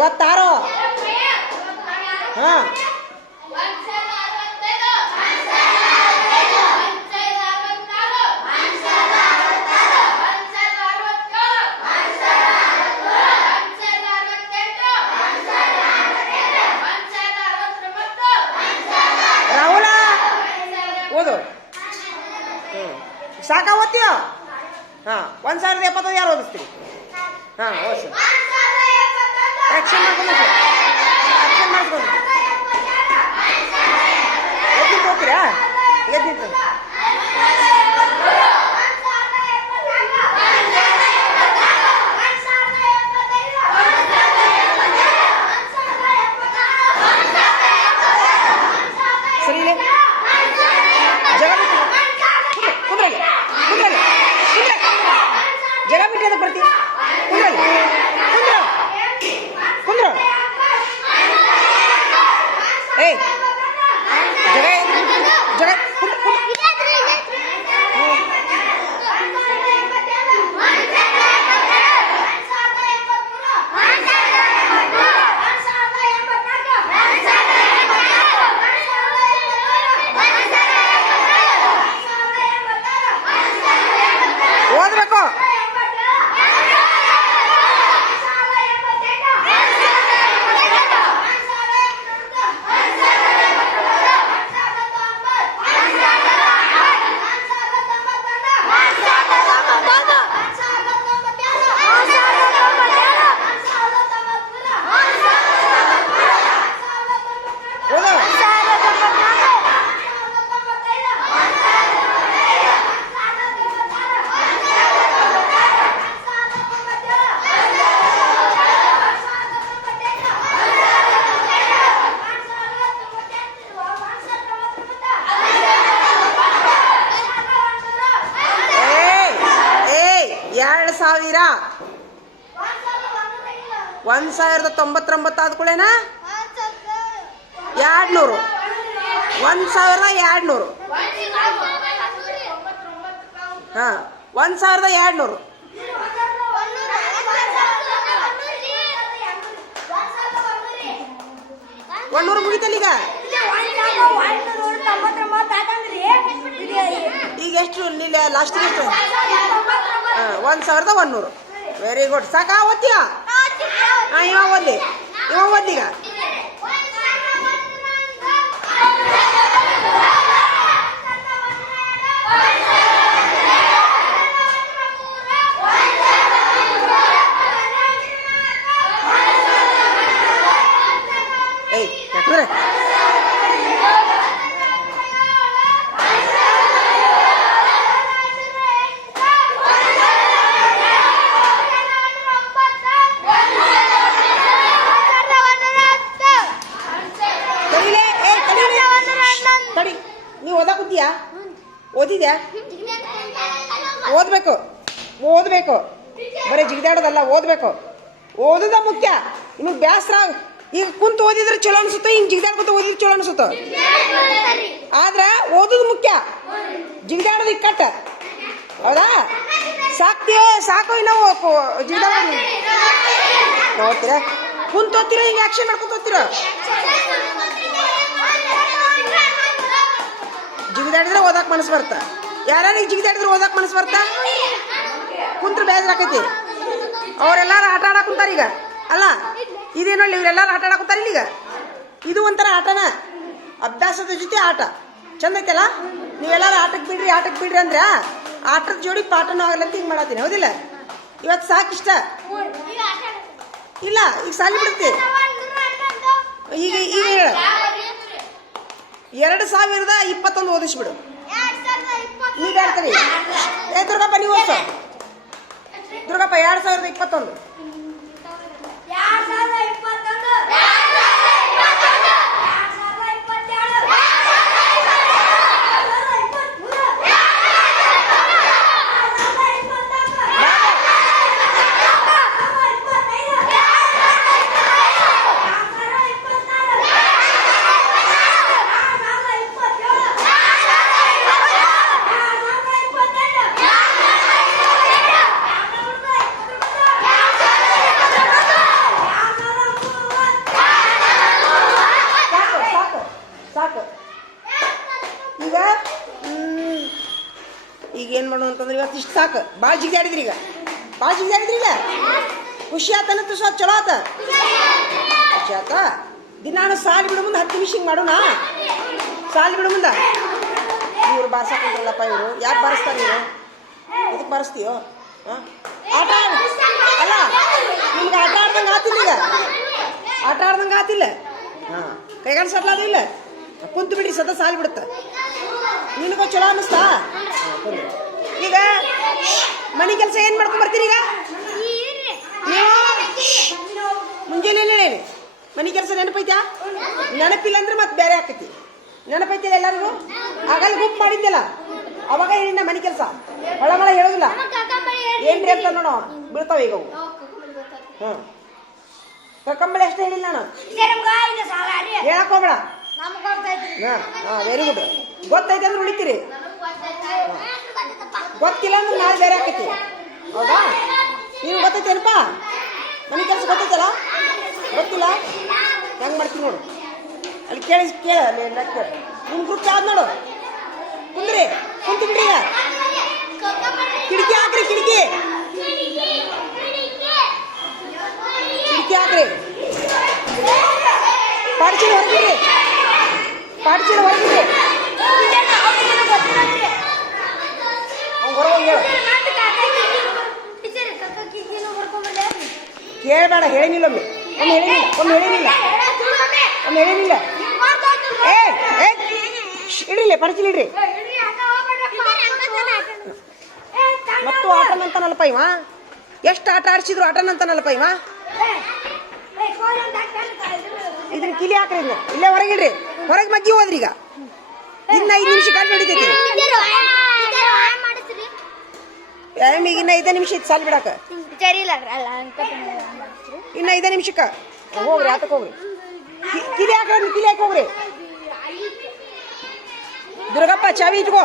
56. ಹಾಂ ರಾಹುಲ ಓದು. ಸಾಕ ಓದ್ತೀಯೋ? ಹಾಂ 1075 ಯಾರು ಓದಿಸ್ತೀರಿ? ಹಾಂ ಓದ್ ಸರ್. ಆ್ಯಕ್ಷನ್ ಮಾಡ್ಕೊಂಡು ಸರ್, ಆ್ಯಕ್ಷನ್ ಮಾಡ್ಕೊಂಡು ಎದ್ದು ಹೋಗ್ತೀರಾ? ಎದ್ದಿತ್ತು ಸರಿ ಇಲ್ಲ ಜಗ ಬಿಟ್ಟು ಕುಂದ್ರಲ್ಲಿ ಕುಂದ್ರಲ್ಲಿ ಕುಂದ್ರ ಜಗ ಬಿಟ್ಟು ಅದಕ್ಕೆ ಬರ್ತೀವಿ. ಕುಂದ್ರಲ್ಲಿ ಕುಂದ್ರ ಕುಂದ್ರ ಏಯ್ ಜಗ ಜಗ ಕುಂದ್ರ ಕುಂದ್ರ ಓದ್ಬೇಕು. ಸಾವಿರ 1099 ಆದ ಕೂಡಲೇನಾ 200 1200 ಹಾಂ 1200 100 ಮುಗಿತಲ್ಲ ಈಗ ಎಷ್ಟು ಲಾಸ್ಟಿಗೆ ಎಷ್ಟು? 1100. Very good. ಸಾಕಾ ಓದ್ತೀಯಾ? ಹಾಂ ಇವ ಓದ್ಲಿ ಈಗ. ಏಯ್ ಯಾಕಂದ್ರೆ ತಡಿ, ನೀವು ಓದಾ ಕೂತೀಯಾ? ಓದಿದ್ಯಾ? ಓದ್ಬೇಕು ಬರೀ ಜಿಗಿದಾಡೋದಲ್ಲ, ಓದ್ಬೇಕು. ಓದುದ ಮುಖ್ಯ. ನಿಮಗೆ ಬೇಸರ ಈಗ ಕುಂತು ಓದಿದ್ರೆ ಚಲೋ ಅನ್ಸುತ್ತೆ, ಹಿಂಗೆ ಜಿಗಿದಾಡ್ಕೊತ ಓದಿದ್ರೆ ಚಲೋ ಅನ್ಸುತ್ತೆ. ಆದ್ರೆ ಓದುದು ಮುಖ್ಯ, ಜಿಗಿದಾಡೋದು ಇಕ್ಕಟ್ಟ. ಹೌದಾ? ಸಾಕು ಇಲ್ಲ ಜಿಗಿದಾಡೋದು ನೋಡ್ತೀರಾ? ಕುಂತು ಓದ್ತೀರಾ, ಹಿಂಗೆ ಆಕ್ಷನ್ ಮಾಡ್ಕೊತ ಓದ್ತೀರಾ? ಜಿಗಿದಾಡಿದ್ರೆ ಓದಕ್ಕೆ ಮನಸ್ಸು ಬರ್ತಾ? ಯಾರ್ಯಾರಿಗೆ ಜಿಗಿದಾಡಿದ್ರೆ ಓದಕ್ಕೆ ಮನಸ್ಸು ಬರ್ತಾ? ಕುಂತ್ರ ಬೇಜಾರಾಕೈತಿ. ಅವರೆಲ್ಲರೂ ಆಟ ಆಡಕ್ಕೆ ಕುಂತಾರ ಈಗ. ಅಲ್ಲ ಇದೇನೋ ಇವರೆಲ್ಲರೂ ಆಟ ಆಡಕ್ಕೆ ಕುಂತಾರ ಈಗ. ಇದು ಒಂಥರ ಆಟನ, ಅಭ್ಯಾಸದ ಜೊತೆ ಆಟ. ಚಂದ ಐತಲ್ಲ? ನೀವೆಲ್ಲರೂ ಆಟಕ್ಕೆ ಬಿಡ್ರಿ ಅಂದ್ರೆ ಆಟದ ಜೋಡಿ ಪಾಠನೂ ಆಗಲ್ಲ ಅಂತ ಹಿಂಗೆ ಮಾಡತ್ತೀನಿ. ಹೌದಿಲ್ಲ? ಇವತ್ತು ಸಾಕಿಷ್ಟ ಇಲ್ಲ, ಈಗ ಸಾಲಿ ಬಿಡುತ್ತೆ. ಈಗ ಹೇಳ 2021 ಓದಿಸ್ಬಿಡು. ಈಗ ಹೇಳ್ತೀರಿ ದುರ್ಗಪ್ಪ, ನೀವು ಓದಿಸೋ. ದುರ್ಗಪ್ಪ 2021. ಆತು. ಭಾಳ ಜಿಗಿದಾಡಿದ್ರಿ ಈಗ, ಭಾಳ ಜಿಗಿದಾಡಿದ್ರಿ ಈಗ. ಖುಷಿ ಆತನಂತ ಸ್ವಲ್ಪ ಚಲೋ ಆತ. ಖುಷಿ ಆತ. ದಿನಾನು ಸಾಲಿ ಬಿಡು ಮುಂದೆ 10 ನಿಮಿಷ ಹಿಂಗೆ ಮಾಡೋಣ. ಸಾಲಿ ಬಿಡು ಮುಂದೆ ಇವ್ರು ಬಾರ್ಸಕೊಂಡ್ರಲ್ಲಪ್ಪ. ಇವರು ಯಾಕೆ ಬಾರಿಸ್ತಾರೆ? ನೀವು ಇದಕ್ಕೆ ಬಾರಿಸ್ತೀಯೋ? ಹಾಂ, ಆಟ ಅಲ್ಲ ನಿಮ್ಗೆ ಆಟ ಆಡ್ದಂಗೆ ಆತಿಲ್ಲ ಈಗ. ಆಟ ಆಡ್ದಂಗೆ ಆತಿಲ್ಲ. ಹಾಂ, ಕೈಗಾಲ ಸಟ್ಲ ಅದು ಇಲ್ಲ. ಕುಂತು ಬಿಡ್ರಿ, ಸದ ಸಾಲಿ ಬಿಡುತ್ತೆ. ನಿನಗೂ ಚಲೋ ಅನ್ನಿಸ್ತಾ? ಈಗ ಮನೆ ಕೆಲಸ ಏನು ಮಾಡ್ಕೊಂಡ್ ಬರ್ತೀರಿ ಈಗ ನೀವು? ಮುಂಜಾನೆ ಹೇಳಿ ಮನೆ ಕೆಲಸ ನೆನಪೈತ್ಯಾ? ನೆನಪಿಲ್ಲ ಅಂದ್ರೆ ಮತ್ತೆ ಬೇರೆ ಆಕೈತಿ. ನೆನಪೈತಿಲ್ಲ ಎಲ್ಲರಿಗೂ? ಆಗಲ್ಲ ಗುಂಪು ಮಾಡಿದ್ದೆಲ್ಲ ಅವಾಗ ಹೇಳಿನ ಮನೆ ಕೆಲಸ ಹೊಳಮಳ ಹೇಳೋದಿಲ್ಲ. ಏನ್ರಿ ಅಂತ ನೋಡೋ ಬೀಳ್ತಾವ ಈಗ ಅವು. ಹಾಂ, ಕಕ್ಕಂಬಳಿ ಅಷ್ಟೇ ಹೇಳಿಲ್ಲ ನಾನು, ಹೇಳಕ್ ಹೋಗ್ಬೇಡ. ಹಾಂ, ವೆರಿ ಗುಡ್. ಗೊತ್ತೈತೆ ಅಂದ್ರೆ ಉಳಿತೀರಿ, ಗೊತ್ತಿಲ್ಲ ಅಂದ್ರೆ ನಾಳೆ ಬೇರೆ ಆಕೈತಿ. ಹೌದಾ? ನೀವು ಗೊತ್ತೈತೇನಪ್ಪ? ಮನೆ ಕೆಲಸ ಗೊತ್ತೈತಲ್ಲ? ಗೊತ್ತಿಲ್ಲ ಹೆಂಗೆ ಮಾಡ್ತೀನಿ ನೋಡು. ಅಲ್ಲಿ ಕೇಳ ನಿಮ್ಮ ಗ್ರೂಪ್ ಯಾವ್ದು ನೋಡು. ಕುಂದ್ರಿ, ಕುಂತು ಬಿಡ್ರಿ. ಕಿಟಕಿ ಹಾಕ್ರಿ, ಕಿಟಕಿ ಹಾಕ್ರಿ. ಪಾಡ್ಚೀಲ ಹೊರಗಿಡ್ರಿ, ಪಾಡ್ಚೀಲ ಹೊರಗಿಡ್ರಿ. ಹೊರಗೋಗಿ ಕೇಳಬೇಡ. ಹೇಳಿನಿಲ್ಲ ಒಮ್ಮೆ ಹೇಳಿನಿಲ್ಲ. ಇಡ್ರಿಲ್ಲ ಪಡ್ಚಿಲ್ ಇಡ್ರಿ. ಮತ್ತು ಆಟನಂತಾನಲ್ಲಪ್ಪ ಇವ. ಎಷ್ಟು ಆಟ ಆಡ್ಸಿದ್ರು ಆಟನಂತಾನಲ್ಲಪ್ಪ ಇವ. ಇದನ್ನ ಕಿಲಿ ಹಾಕ್ರಿ. ಇದನ್ನ ಇಲ್ಲೇ ಹೊರಗಿಡ್ರಿ. ಹೊರಗೆ ಮಗ್ಗಿ ಹೋದ್ರಿ. ಈಗ ಇನ್ನ 5 ನಿಮಿಷ ಕಾಲ್ ನಡೀತೈತಿ. ಈಗ ಇನ್ನ 5 ನಿಮಿಷ ಐತಿ ಸಾಲಿ ಬಿಡಾಕ. ಇನ್ನ 5 ನಿಮಿಷಕ್ಕ ಹೋಗ್ರಿ, ಆಟಕ್ಕೆ ಹೋಗ್ರಿ. ಕಿಲಿ ಹಾಕ್ರಿ, ಕಿಲಿ ಹಾಕಿ ಹೋಗ್ರಿ. ದುರ್ಗಪ್ಪ ಚಾವಿ ಇಟ್ಕೋ.